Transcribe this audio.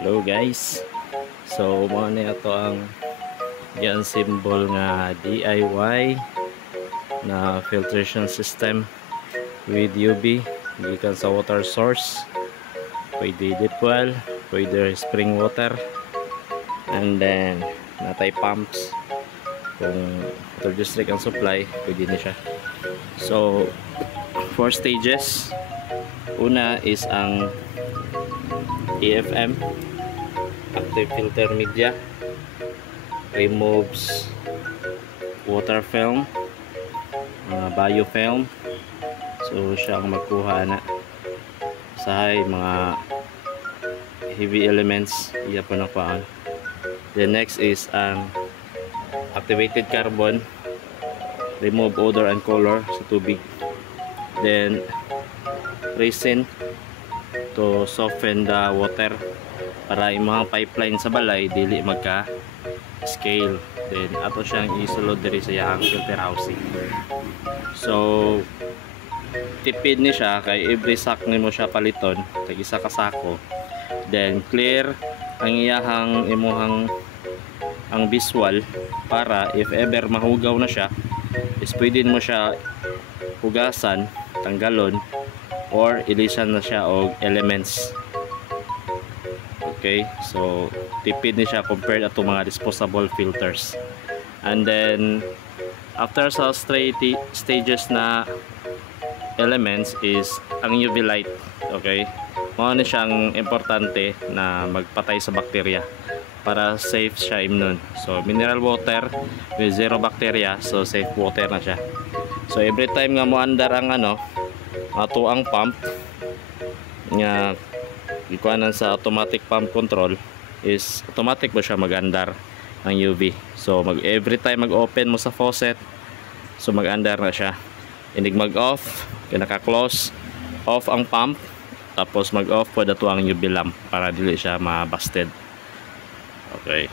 Hello guys, so mo na ito ang yan symbol nga DIY na filtration system with UV gikan sa water source. Pwede deep well, pwede spring water, and then natay pumps. Kung water district ang supply, pwede na siya. So 4 stages. Una is ang AFM, active filter media, removes water film, biofilm. So siya ang magkuha na sa mga heavy elements iya pa nakuhaan. The next is ang activated carbon, remove odor and color sa tubig. Then resin to soften the water para yung mga pipeline sa balay dili magka scale. Then ato siyang isulod diri sa iyang filter housing. So tipid ni siya kay every sack nimo siya paliton tag isa ka sako. Then clear ang iyahang imuhang ang visual para if ever mahugaw na siya is pwede mo siya hugasan, tanggalon, or ilisan na siya og elements. Okay, so tipid ni siya compared ato mga disposable filters. And then after sa stages na elements is ang UV light. Okay, mao ni siyang importante na magpatay sa bakterya para safe siya imnon. So mineral water with zero bacteria, so safe water na siya. So every time nga mo andar ang ato ang pump nga ikuanan sa automatic pump control is automatic mo siya mag-andar ng UV. So every time mag-open mo sa faucet, so mag-andar na siya. Inig mag-off, naka-close, off ang pump, tapos mag-off po dato ang UV lamp para dili siya ma-busted. Okay.